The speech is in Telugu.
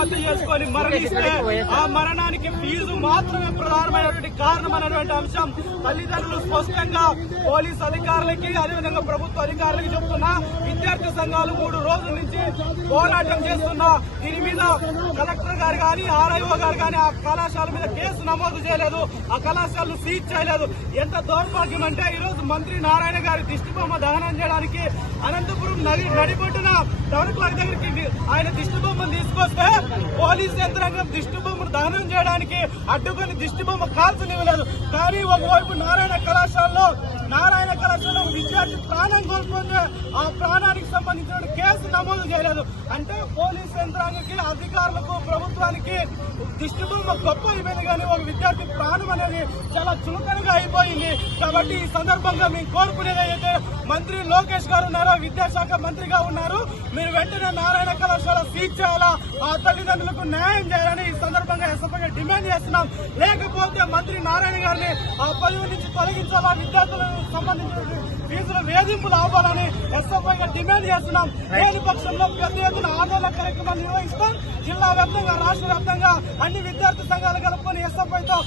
హత్య చేసుకొని మరణిస్తే ఆ మరణానికి ఫీజు మాత్రమే ప్రధానమైనటువంటి కారణం అనేటువంటి అంశం తల్లిదండ్రులు స్పష్టంగా పోలీసు అధికారులకి అదేవిధంగా ప్రభుత్వ అధికారులకి చెప్తున్నా. విద్యార్థి సంఘాలు 3 రోజుల నుంచి పోరాటం చేస్తున్నా. దీని మీద కలెక్టర్ గారు కానీ ఆర్ఐఓ గారు కానీ ఆ కళాశాల మీద కేసు నమోదు చేయలేదు, ఆ కళాశాలను సీజ్ చేయలేదు. ఎంత దౌర్భాగ్యం అంటే ఈ రోజు మంత్రి నారాయణ గారి దిష్టిబొమ్మ దహనం చేయడానికి అనంతపురం నడిబొట్టున టౌన్ క్లాక్ దగ్గరికి ఆయన దిష్టిబొమ్మను తీసుకొస్తే పోలీసు యంత్రాంగం దిష్టిబొమ్మను దహనం చేయడానికి అడ్డుకొని దిష్టిబొమ్మ కాల్చనివ్వలేదు. కానీ ఒకవైపు నారాయణ కళాశాలలో విద్యార్థి ప్రాణం కోల్పోతే ఆ ప్రాణానికి సంబంధించిన కేసు నమోదు చేయలేదు. అంటే పోలీసు యంత్రాంగకి అధికారులకు ప్రభుత్వానికి దిష్టిబొమ్మ గొప్ప అయిపోయింది, కానీ ఒక విద్యార్థి ప్రాణం అనేది చాలా చులకనగా అయిపోయింది. కాబట్టి ఈ సందర్భంగా మేము కోరుకునేది అయితే మంత్రి లోకేష్ గారు ఉన్నారో, విద్యాశాఖ మంత్రిగా ఉన్నారు, మీరు వెంటనే నారాయణ కళాశాల సీజ్ చేయాలా, ఆ తల్లిదండ్రులకు న్యాయం చేయాలని ఈ సందర్భంగా ఎస్ఎఫ్ఐగా డిమాండ్ చేస్తున్నాం. లేకపోతే మంత్రి నారాయణ గారిని ఆ పదవి నుంచి తొలగించాలా, విద్యార్థులకు సంబంధించిన ఫీజుల వేధింపులు అవ్వాలని ఎస్ఎఫ్ఐగా డిమాండ్ చేస్తున్నాం. లేని పక్షంలో పెద్ద ఎత్తున ఆందోళన కార్యక్రమాలు నిర్వహిస్తాం. జిల్లా వ్యాప్తంగా రాష్ట్ర వ్యాప్తంగా అన్ని విద్యార్థి సంఘాలు కలుపుకొని ఎస్ఎఫ్ఐతో